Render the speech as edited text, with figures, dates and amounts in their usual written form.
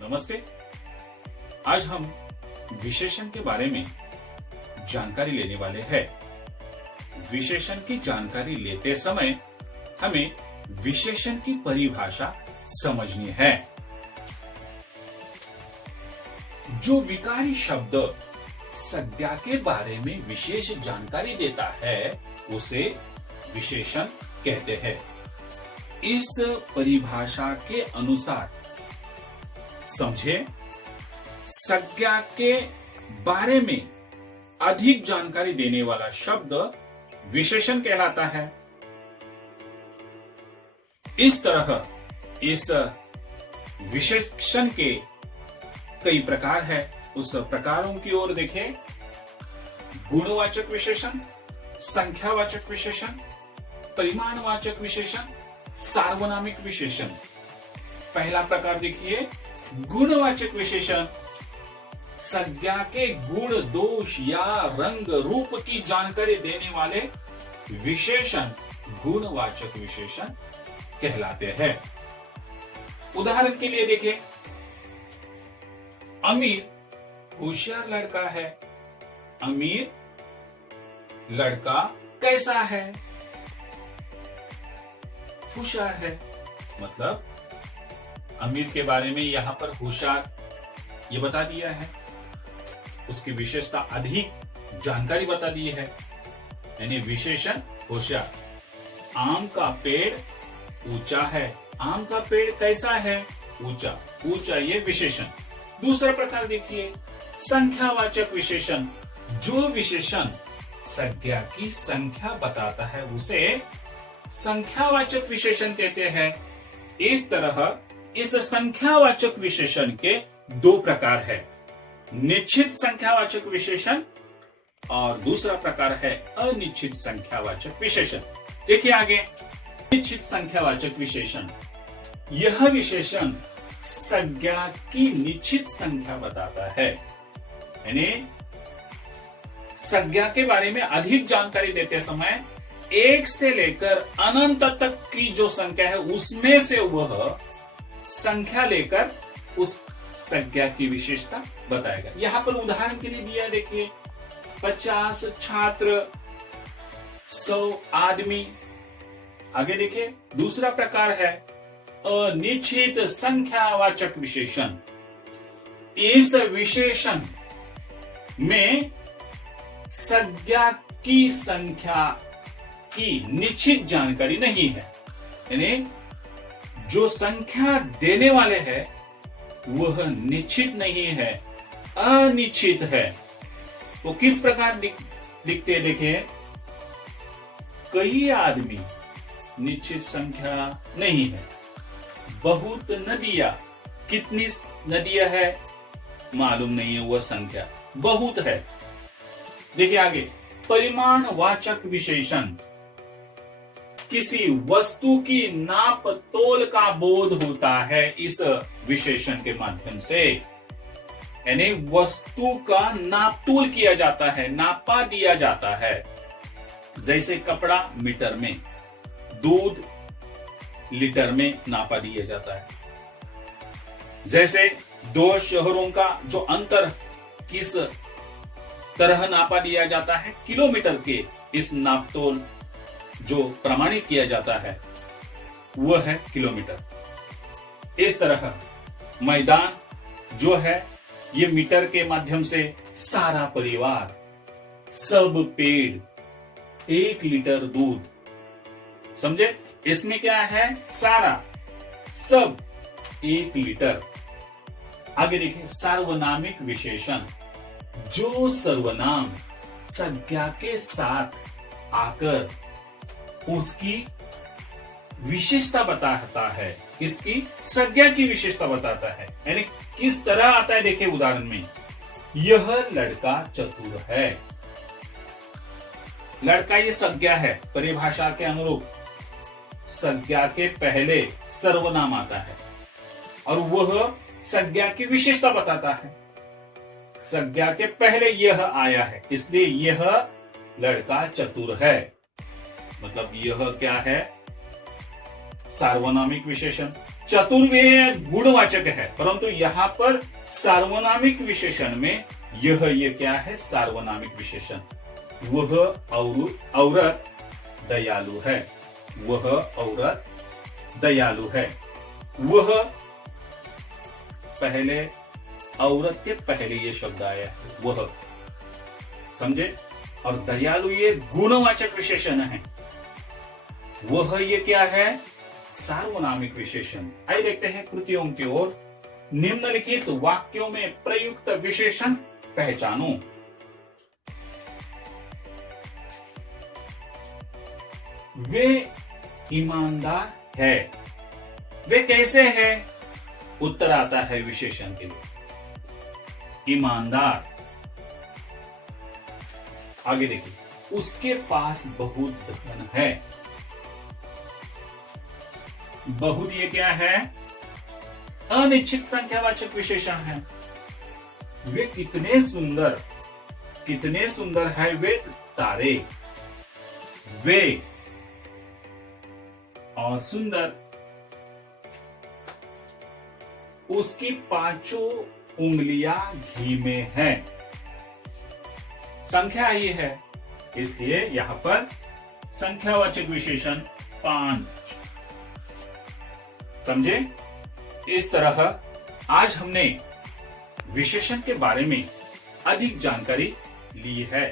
नमस्ते। आज हम विशेषण के बारे में जानकारी लेने वाले हैं। विशेषण की जानकारी लेते समय हमें विशेषण की परिभाषा समझनी है। जो विकारी शब्द संज्ञा के बारे में विशेष जानकारी देता है उसे विशेषण कहते हैं। इस परिभाषा के अनुसार समझे, संज्ञा के बारे में अधिक जानकारी देने वाला शब्द विशेषण कहलाता है। इस तरह इस विशेषण के कई प्रकार है। उस प्रकारों की ओर देखें। गुणवाचक विशेषण, संख्यावाचक विशेषण, परिमाणवाचक विशेषण, सार्वनामिक विशेषण। पहला प्रकार देखिए, गुणवाचक विशेषण। संज्ञा के गुण, दोष या रंग रूप की जानकारी देने वाले विशेषण गुणवाचक विशेषण कहलाते हैं। उदाहरण के लिए देखें, अमीर होशियार लड़का है। अमीर लड़का कैसा है? होशियार है। मतलब अमीर के बारे में यहां पर होशियार ये बता दिया है, उसकी विशेषता अधिक जानकारी बता दी है, यानी विशेषण होशियार। आम का पेड़ ऊंचा है। आम का पेड़ कैसा है? ऊंचा। ऊंचा ये विशेषण। दूसरा प्रकार देखिए, संख्यावाचक विशेषण। जो विशेषण संज्ञा की संख्या बताता है उसे संख्यावाचक विशेषण कहते हैं। इस तरह इस संख्यावाचक विशेषण के दो प्रकार है, निश्चित संख्यावाचक विशेषण और दूसरा प्रकार है अनिश्चित संख्यावाचक विशेषण। देखिए आगे, निश्चित संख्यावाचक विशेषण। यह विशेषण संज्ञा की निश्चित संख्या बताता है, यानी संज्ञा के बारे में अधिक जानकारी देते समय एक से लेकर अनंत तक की जो संख्या है उसमें से वह संख्या लेकर उस संज्ञा की विशेषता बताएगा। यहां पर उदाहरण के लिए दिया, देखिए 50 छात्र, 100 आदमी। आगे देखिए, दूसरा प्रकार है अनिश्चित संख्यावाचक विशेषण। इस विशेषण में संज्ञा की संख्या की निश्चित जानकारी नहीं है, यानी जो संख्या देने वाले हैं वह निश्चित नहीं है, अनिश्चित है। वो किस प्रकार दिखते हैं? देखिए, कई आदमी निश्चित संख्या नहीं है। बहुत नदियां, कितनी नदियां है मालूम नहीं है, वह संख्या बहुत है। देखिए आगे, परिमाणवाचक विशेषण। किसी वस्तु की नाप तोल का बोध होता है इस विशेषण के माध्यम से, यानी वस्तु का नाप तोल किया जाता है, नापा दिया जाता है। जैसे कपड़ा मीटर में, दूध लीटर में नापा दिया जाता है। जैसे दो शहरों का जो अंतर किस तरह नापा दिया जाता है, किलोमीटर के इस नापतोल जो प्रमाणित किया जाता है वह है किलोमीटर। इस तरह मैदान जो है ये मीटर के माध्यम से सारा परिवार, सब पेड़, 1 लीटर दूध। समझे? इसमें क्या है? सारा, सब 1 लीटर। आगे देखिए, सार्वनामिक विशेषण। जो सर्वनाम संज्ञा के साथ आकर उसकी विशेषता बताता है, इसकी संज्ञा की विशेषता बताता है, यानी किस तरह आता है। देखिए उदाहरण में, यह लड़का चतुर है। लड़का ये संज्ञा है। परिभाषा के अनुरूप संज्ञा के पहले सर्वनाम आता है और वह संज्ञा की विशेषता बताता है। संज्ञा के पहले यह आया है, इसलिए यह लड़का चतुर है। मतलब यह क्या है? सार्वनामिक विशेषण। चतुर्व्यय गुणवाचक है, परंतु यहां पर सार्वनामिक विशेषण में ये क्या है? सार्वनामिक विशेषण। वह औरत दयालु है, वह औरत दयालु है। वह पहले, औरत के पहले ये शब्द आया है, वह, समझे? और दयालु ये गुणवाचक विशेषण है, वह ये क्या है? सार्वनामिक विशेषण। आइए देखते हैं कृतियों की ओर। निम्नलिखित वाक्यों में प्रयुक्त विशेषण पहचानो। वे ईमानदार है। वे कैसे है? उत्तर आता है विशेषण के लिए, ईमानदार। आगे देखिए, उसके पास बहुत धन है। बहुत ये क्या है? अनिश्चित संख्यावाचक विशेषण है। वे कितने सुंदर है वे तारे। वे और सुंदर। उसकी 5 उंगलियां घी में है। संख्या आई है, इसलिए यहां पर संख्यावाचक विशेषण 5। समझे? इस तरह आज हमने विशेषण के बारे में अधिक जानकारी ली है।